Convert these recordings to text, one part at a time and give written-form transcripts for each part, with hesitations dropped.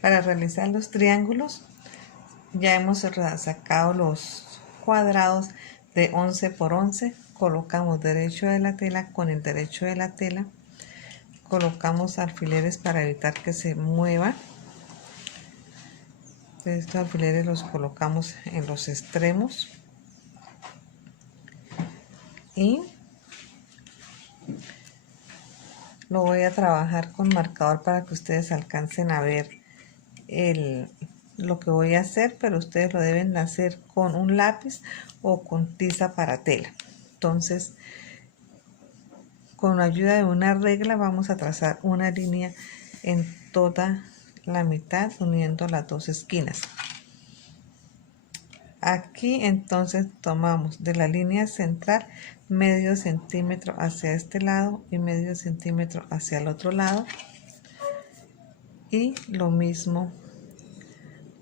Para realizar los triángulos ya hemos sacado los cuadrados de 11 por 11. Colocamos derecho de la tela con el derecho de la tela. Colocamos alfileres para evitar que se mueva. Estos alfileres los colocamos en los extremos y lo voy a trabajar con marcador para que ustedes alcancen a ver lo que voy a hacer, pero ustedes lo deben hacer con un lápiz o con tiza para tela. Entonces, con la ayuda de una regla vamos a trazar una línea en toda la mitad uniendo las dos esquinas. Aquí entonces tomamos de la línea central medio centímetro hacia este lado y medio centímetro hacia el otro lado, y lo mismo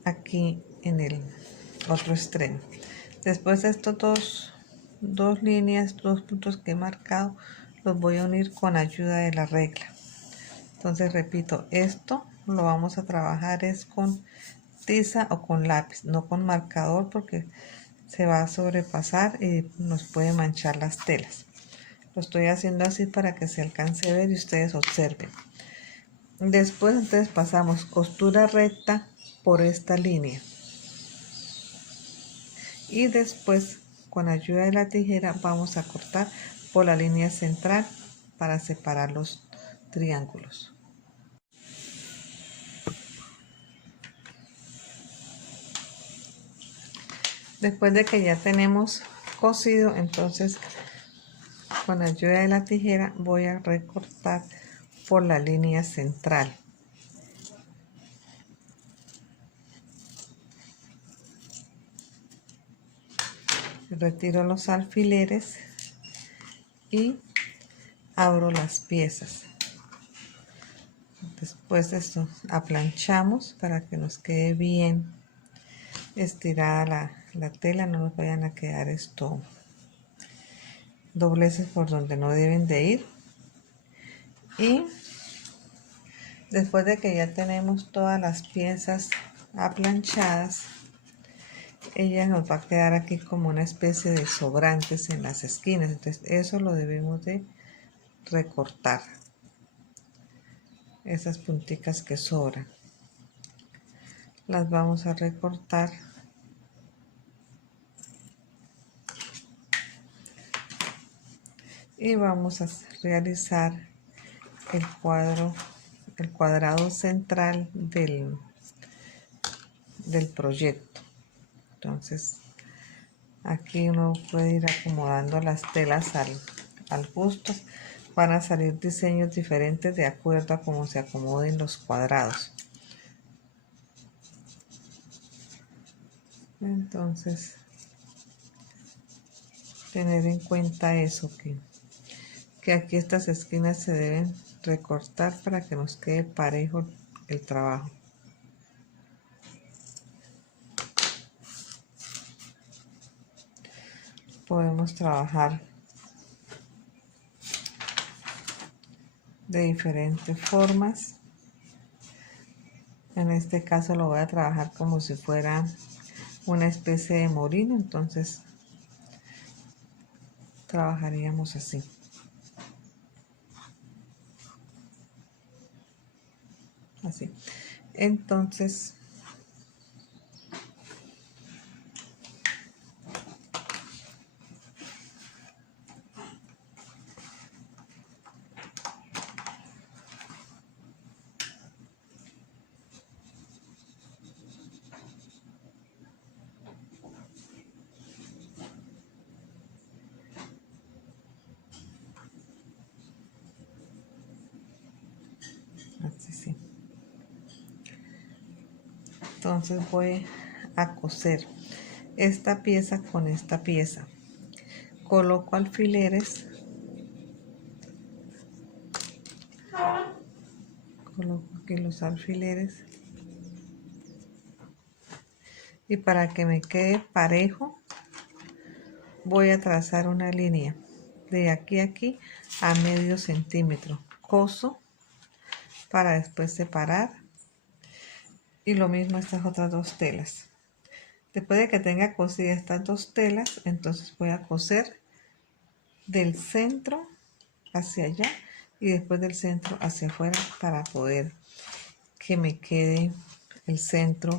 aquí en el otro extremo. Después de estos dos líneas, dos puntos que he marcado, los voy a unir con ayuda de la regla. Entonces repito, esto lo vamos a trabajar es con tiza o con lápiz, no con marcador, porque se va a sobrepasar y nos puede manchar las telas. Lo estoy haciendo así para que se alcance a ver y ustedes observen. Después entonces pasamos costura recta por esta línea y después con ayuda de la tijera vamos a cortar por la línea central para separar los triángulos. Después de que ya tenemos cosido, entonces con ayuda de la tijera voy a recortar por la línea central. Retiro los alfileres y abro las piezas. Después de esto aplanchamos para que nos quede bien estirada la tela, no nos vayan a quedar dobleces por donde no deben de ir. Y después de que ya tenemos todas las piezas aplanchadas, ella nos va a quedar aquí como una especie de sobrantes en las esquinas, entonces eso lo debemos de recortar, esas punticas que sobran las vamos a recortar y vamos a realizar el cuadrado central del proyecto. Entonces aquí uno puede ir acomodando las telas al gusto. Van a salir diseños diferentes de acuerdo a cómo se acomoden los cuadrados. Entonces tener en cuenta eso, que aquí estas esquinas se deben recortar para que nos quede parejo el trabajo. Podemos trabajar de diferentes formas. En este caso lo voy a trabajar como si fuera una especie de molino, entonces trabajaríamos así. Así. Entonces así sí. Entonces voy a coser esta pieza con esta pieza. Coloco alfileres, coloco aquí los alfileres y para que me quede parejo voy a trazar una línea de aquí a aquí a medio centímetro. Coso para después separar y lo mismo estas otras dos telas. Después de que tenga cosidas estas dos telas, entonces voy a coser del centro hacia allá y después del centro hacia afuera para poder que me quede el centro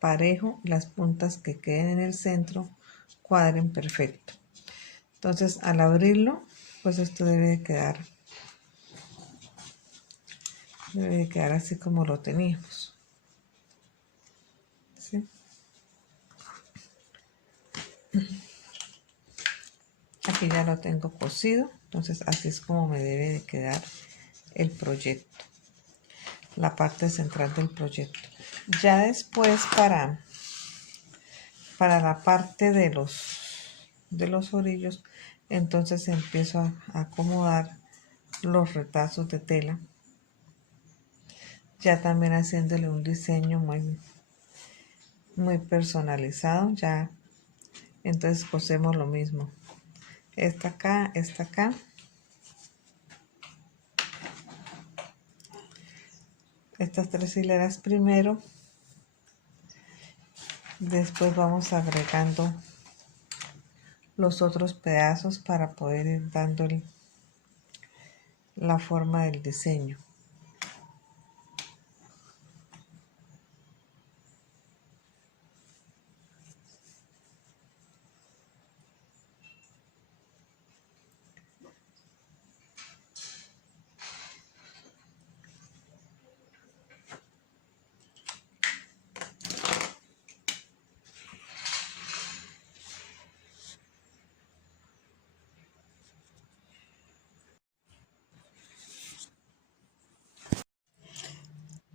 parejo, las puntas que queden en el centro cuadren perfecto. Entonces al abrirlo, pues esto debe de quedar así como lo teníamos, ¿sí? Aquí ya lo tengo cosido, entonces así es como me debe de quedar el proyecto, la parte central del proyecto. Ya después para la parte de los orillos, entonces empiezo a acomodar los retazos de tela, ya también haciéndole un diseño muy personalizado. Ya entonces cosemos lo mismo, esta acá, estas 3 hileras primero, después vamos agregando los otros pedazos para poder ir dándole la forma del diseño.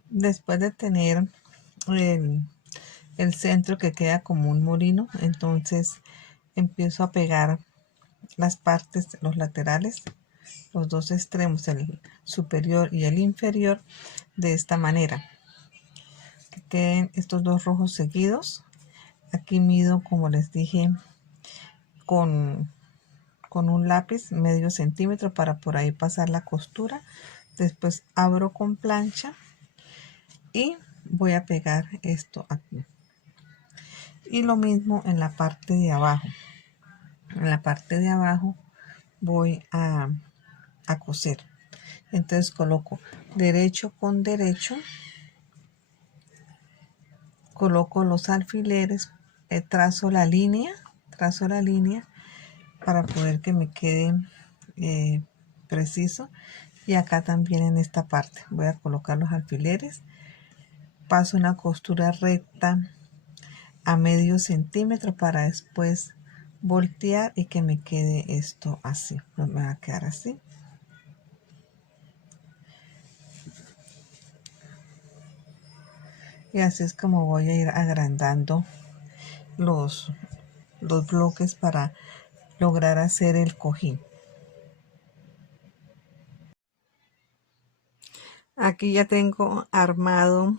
Después de tener el centro que queda como un molino, entonces empiezo a pegar las partes, los laterales, los dos extremos, el superior y el inferior, de esta manera, que queden estos dos rojos seguidos. Aquí mido, como les dije, con un lápiz medio centímetro para por ahí pasar la costura. Después abro con plancha y voy a pegar esto aquí, y lo mismo en la parte de abajo. En la parte de abajo voy a coser. Entonces coloco derecho con derecho, coloco los alfileres, trazo la línea para poder que me quede preciso. Y acá también en esta parte voy a colocar los alfileres, paso una costura recta a medio centímetro para después voltear y que me quede esto así. Me va a quedar así. Y así es como voy a ir agrandando los bloques para lograr hacer el cojín. Aquí ya tengo armado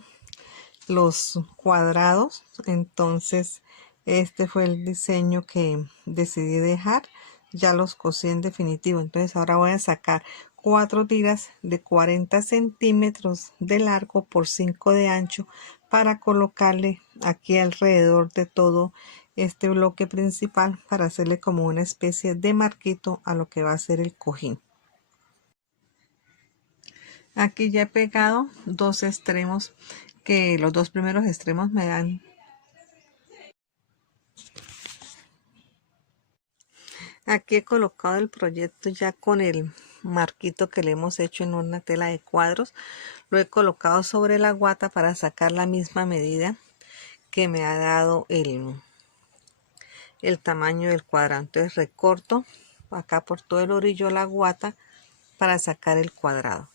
los cuadrados, entonces este fue el diseño que decidí dejar. Ya los cosí en definitivo. Entonces ahora voy a sacar 4 tiras de 40 centímetros de largo por 5 de ancho para colocarle aquí alrededor de todo este bloque principal, para hacerle como una especie de marquito a lo que va a ser el cojín. Aquí ya he pegado dos extremos, que los dos primeros extremos me dan. Aquí he colocado el proyecto ya con el marquito que le hemos hecho en una tela de cuadros. Lo he colocado sobre la guata para sacar la misma medida que me ha dado el tamaño del cuadrado. Entonces recorto acá por todo el orillo la guata para sacar el cuadrado.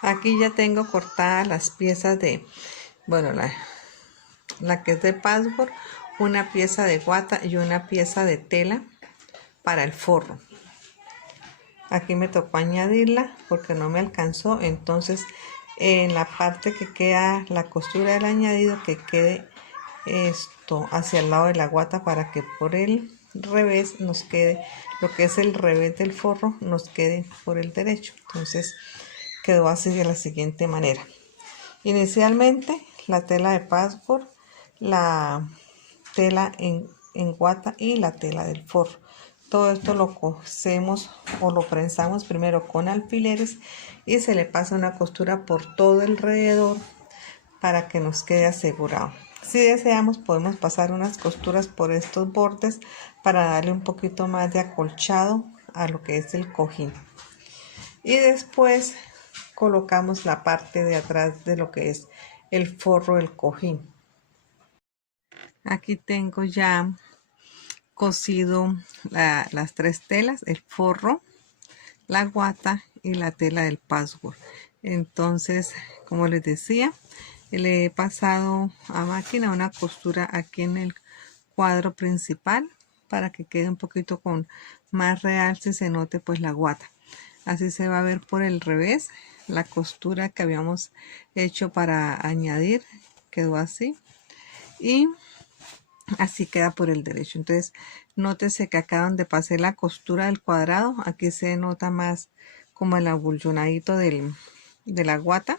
Aquí ya tengo cortadas las piezas de, bueno, la que es de patchwork, una pieza de guata y una pieza de tela para el forro. Aquí me tocó añadirla porque no me alcanzó, entonces en la parte que queda la costura del añadido, que quede esto hacia el lado de la guata para que por el revés nos quede, lo que es el revés del forro nos quede por el derecho. Entonces quedó así de la siguiente manera. Inicialmente la tela de patchwork, la tela en guata y la tela del forro. Todo esto lo cosemos o lo prensamos primero con alfileres y se le pasa una costura por todo alrededor para que nos quede asegurado. Si deseamos podemos pasar unas costuras por estos bordes para darle un poquito más de acolchado a lo que es el cojín. Y después colocamos la parte de atrás de lo que es el forro del cojín. Aquí tengo ya cosido las tres telas, el forro, la guata y la tela del patchwork. Entonces, como les decía, le he pasado a máquina una costura aquí en el cuadro principal para que quede un poquito con más realce, se note pues la guata. Así se va a ver por el revés la costura que habíamos hecho para añadir, quedó así, y así queda por el derecho. Entonces nótese que acá donde pasé la costura del cuadrado, aquí se nota más como el abullonadito de la guata,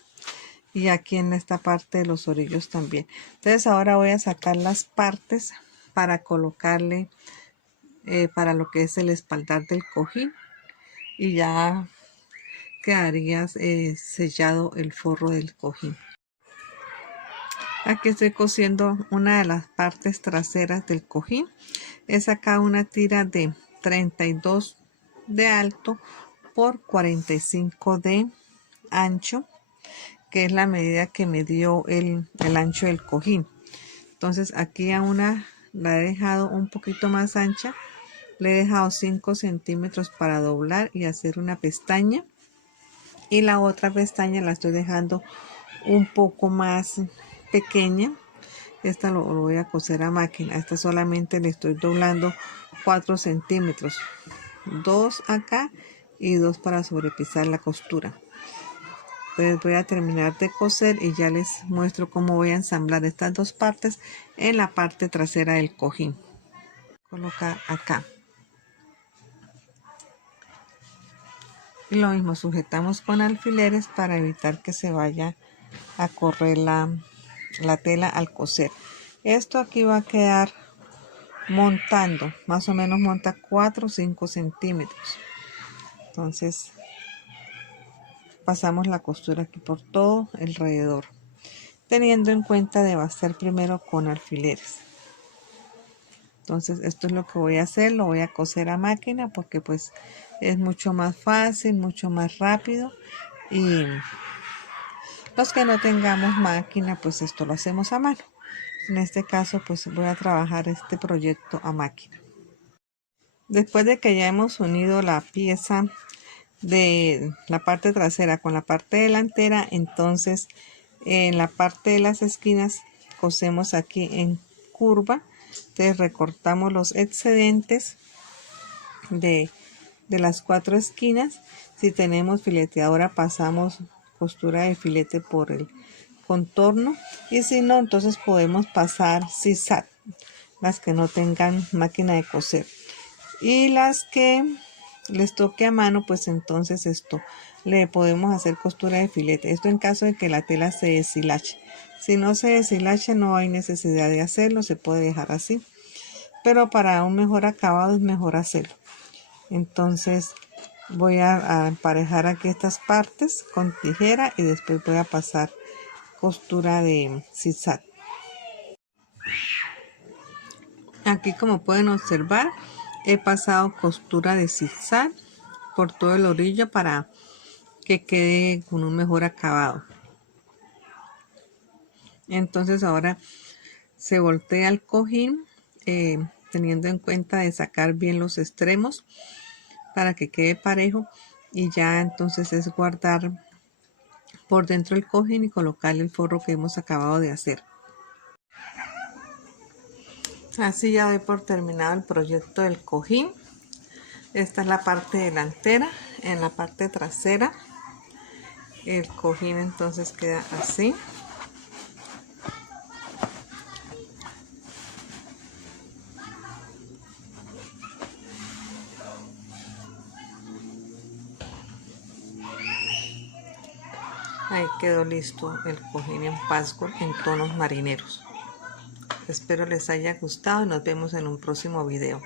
y aquí en esta parte de los orillos también. Entonces ahora voy a sacar las partes para colocarle para lo que es el espaldar del cojín, y ya quedaría sellado el forro del cojín. Aquí estoy cosiendo una de las partes traseras del cojín. Es acá una tira de 32 de alto por 45 de ancho, que es la medida que me dio el ancho del cojín. Entonces aquí a una la he dejado un poquito más ancha, le he dejado 5 centímetros para doblar y hacer una pestaña, y la otra pestaña la estoy dejando un poco más pequeña. Esta lo voy a coser a máquina. Esta solamente le estoy doblando 4 centímetros, 2 acá y 2 para sobrepisar la costura. Entonces voy a terminar de coser y ya les muestro cómo voy a ensamblar estas dos partes en la parte trasera del cojín. Colocar acá y lo mismo, sujetamos con alfileres para evitar que se vaya a correr la tela al coser. Esto aquí va a quedar montando, más o menos monta 4 o 5 centímetros. Entonces pasamos la costura aquí por todo alrededor, teniendo en cuenta de bastar primero con alfileres. Entonces esto es lo que voy a hacer, lo voy a coser a máquina porque pues es mucho más fácil, mucho más rápido, y los que no tengamos máquina pues esto lo hacemos a mano. En este caso pues voy a trabajar este proyecto a máquina. Después de que ya hemos unido la pieza de la parte trasera con la parte delantera, entonces en la parte de las esquinas cosemos aquí en curva. Entonces recortamos los excedentes de las 4 esquinas. Si tenemos fileteadora pasamos costura de filete por el contorno, y si no entonces podemos pasar zigzag, las que no tengan máquina de coser, y las que les toque a mano pues entonces esto le podemos hacer costura de filete, esto en caso de que la tela se deshilache. Si no se deshilacha no hay necesidad de hacerlo, se puede dejar así, pero para un mejor acabado es mejor hacerlo. Entonces voy a emparejar aquí estas partes con tijera y después voy a pasar costura de zigzag. Aquí, como pueden observar, he pasado costura de zigzag por todo el orillo para que quede con un mejor acabado. Entonces ahora se voltea el cojín, teniendo en cuenta de sacar bien los extremos para que quede parejo, y ya entonces es guardar por dentro el cojín y colocarle el forro que hemos acabado de hacer. Así ya doy por terminado el proyecto del cojín. Esta es la parte delantera. En la parte trasera el cojín entonces queda así. Ahí quedó listo el cojín en patchwork en tonos marineros. Espero les haya gustado y nos vemos en un próximo video.